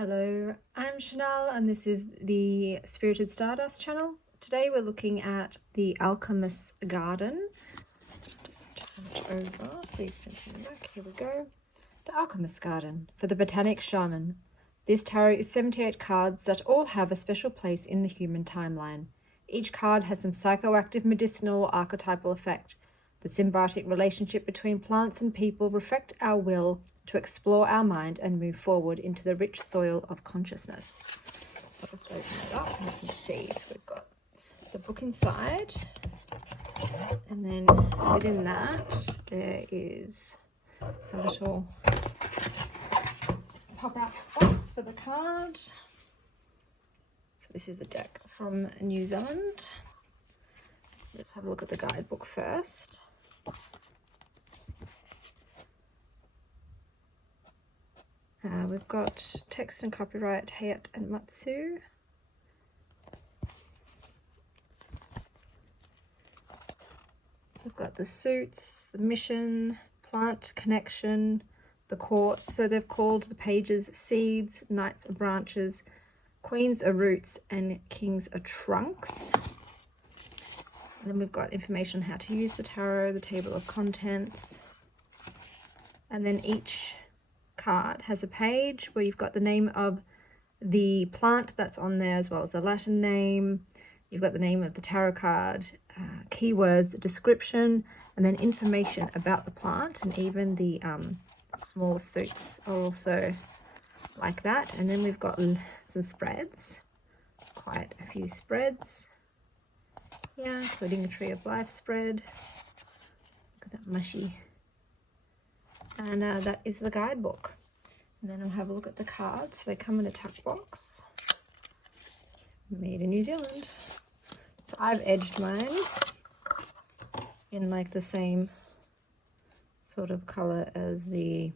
Hello, I'm Chanel and this is the Spirited Stardust channel. Today we're looking at the Alchemist's Garden. Just turn it over so you can see the back. Here we go. The Alchemist's Garden for the Botanic Shaman. This tarot is 78 cards that all have a special place in the human timeline. Each card has some psychoactive, medicinal, or archetypal effect. The symbiotic relationship between plants and people reflect our will to explore our mind and move forward into the rich soil of consciousness. I'll just open it up and you can see. So we've got the book inside, and then within that there is a little pop-out box for the card. So this is a deck from New Zealand. Let's have a look at the guidebook first. We've got text and copyright Hayat and Matsu. We've got the suits, the mission, plant connection, the court. So they've called the pages seeds, knights are branches, queens are roots, and kings are trunks. And then we've got information on how to use the tarot, the table of contents, and then each card has a page where you've got the name of the plant that's on there, as well as the Latin name. You've got the name of the tarot card, keywords, description, and then information about the plant. And even the small suits are also like that. And then we've got some spreads, quite a few spreads, yeah, including the Tree of Life spread. Look at that mushy. And that is the guidebook. And then I'll have a look at the cards. They come in a tuck box, made in New Zealand. So I've edged mine in like the same sort of color as the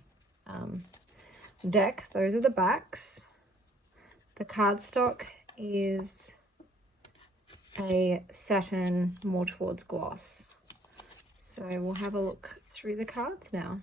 deck. Those are the backs. The cardstock is a satin, more towards gloss. So we'll have a look through the cards now.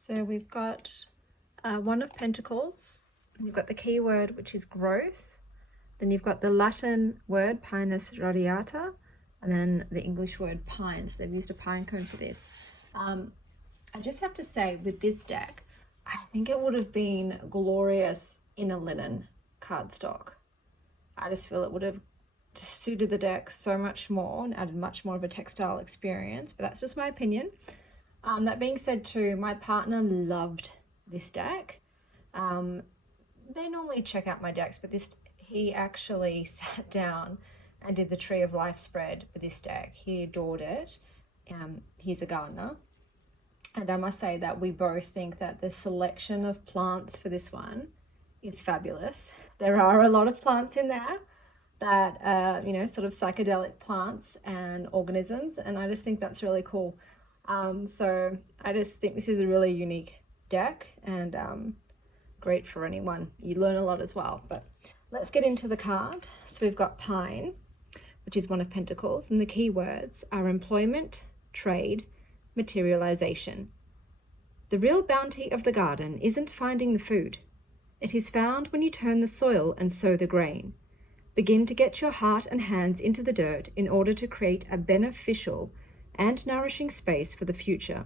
So we've got One of Pentacles. You've got the keyword, which is growth. Then you've got the Latin word Pinus radiata, and then the English word pines. They've used a pine cone for this. I just have to say, with this deck, I think it would have been glorious in a linen cardstock. I just feel it would have suited the deck so much more and added much more of a textile experience, but that's just my opinion. That being said too, my partner loved this deck. They normally check out my decks, but he actually sat down and did the Tree of Life spread for this deck. He adored it. He's a gardener. And I must say that we both think that the selection of plants for this one is fabulous. There are a lot of plants in there that are, sort of psychedelic plants and organisms, and I just think that's really cool. So I just think this is a really unique deck and great for anyone. You learn a lot as well. But let's get into the card. So we've got Pine, which is One of Pentacles, and the keywords are employment, trade, materialization. The real bounty of the garden isn't finding the food. It is found when you turn the soil and sow the grain. Begin to get your heart and hands into the dirt in order to create a beneficial and nourishing space for the future.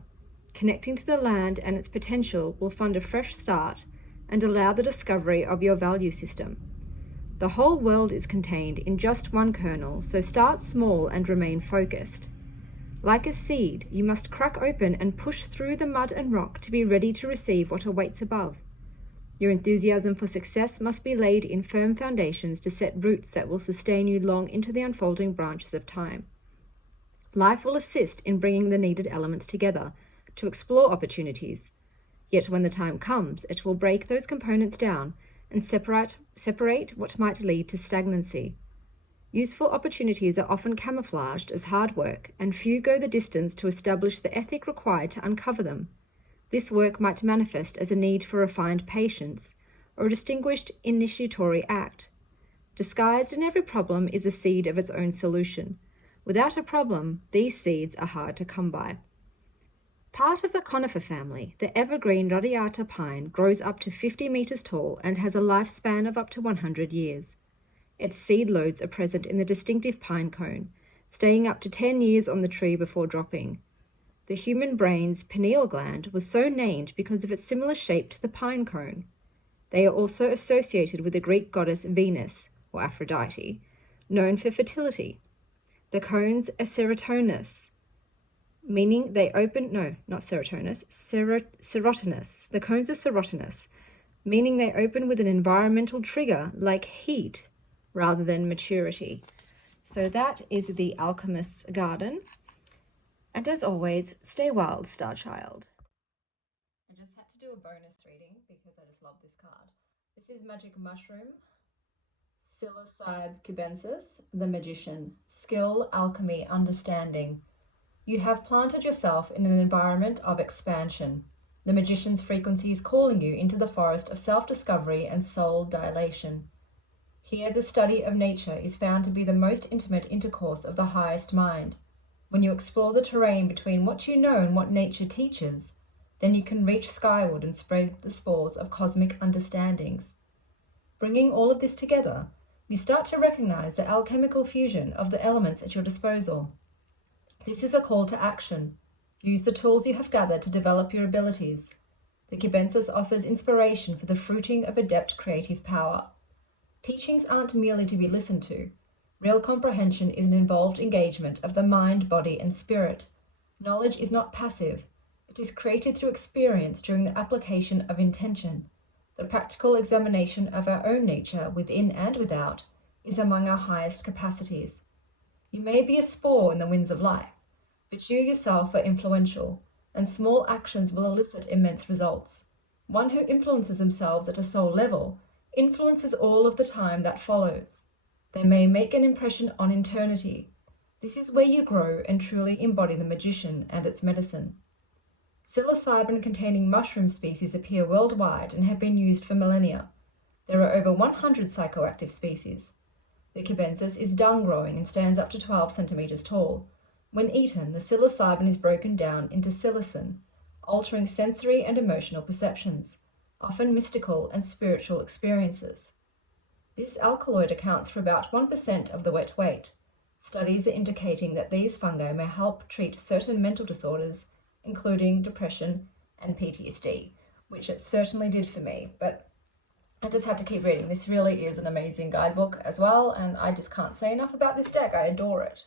Connecting to the land and its potential will fund a fresh start and allow the discovery of your value system. The whole world is contained in just one kernel, so start small and remain focused. Like a seed, you must crack open and push through the mud and rock to be ready to receive what awaits above. Your enthusiasm for success must be laid in firm foundations to set roots that will sustain you long into the unfolding branches of time. Life will assist in bringing the needed elements together to explore opportunities. Yet when the time comes, it will break those components down and separate what might lead to stagnancy. Useful opportunities are often camouflaged as hard work, and few go the distance to establish the ethic required to uncover them. This work might manifest as a need for refined patience or a distinguished initiatory act. Disguised in every problem is a seed of its own solution. Without a problem, these seeds are hard to come by. Part of the conifer family, the evergreen radiata pine grows up to 50 meters tall and has a lifespan of up to 100 years. Its seed loads are present in the distinctive pine cone, staying up to 10 years on the tree before dropping. The human brain's pineal gland was so named because of its similar shape to the pine cone. They are also associated with the Greek goddess Venus, or Aphrodite, known for fertility. The cones are serotinous, meaning they open, no, not serotinous, serotinous. The cones are serotinous, meaning they open with an environmental trigger like heat rather than maturity. So that is the Alchemist's Garden. And as always, stay wild, Star Child. I just had to do a bonus reading because I just love this card. This is Magic Mushroom, psilocybe cubensis, the Magician. Skill, alchemy, understanding. You have planted yourself in an environment of expansion. The Magician's frequency is calling you into the forest of self-discovery and soul dilation. Here the study of nature is found to be the most intimate intercourse of the highest mind. When you explore the terrain between what you know and what nature teaches, then you can reach skyward and spread the spores of cosmic understandings. Bringing all of this together, you start to recognize the alchemical fusion of the elements at your disposal. This is a call to action. Use the tools you have gathered to develop your abilities. The cubensis offers inspiration for the fruiting of adept creative power. Teachings aren't merely to be listened to. Real comprehension is an involved engagement of the mind, body, and spirit. Knowledge is not passive. It is created through experience during the application of intention. The practical examination of our own nature, within and without, is among our highest capacities. You may be a spore in the winds of life, but you yourself are influential, and small actions will elicit immense results. One who influences themselves at a soul level influences all of the time that follows. They may make an impression on eternity. This is where you grow and truly embody the magician and its medicine. Psilocybin-containing mushroom species appear worldwide and have been used for millennia. There are over 100 psychoactive species. The cubensis is dung-growing and stands up to 12 centimeters tall. When eaten, the psilocybin is broken down into psilocin, altering sensory and emotional perceptions, often mystical and spiritual experiences. This alkaloid accounts for about 1% of the wet weight. Studies are indicating that these fungi may help treat certain mental disorders, including depression and PTSD, which it certainly did for me, but I just have to keep reading. This really is an amazing guidebook as well, and I just can't say enough about this deck. I adore it.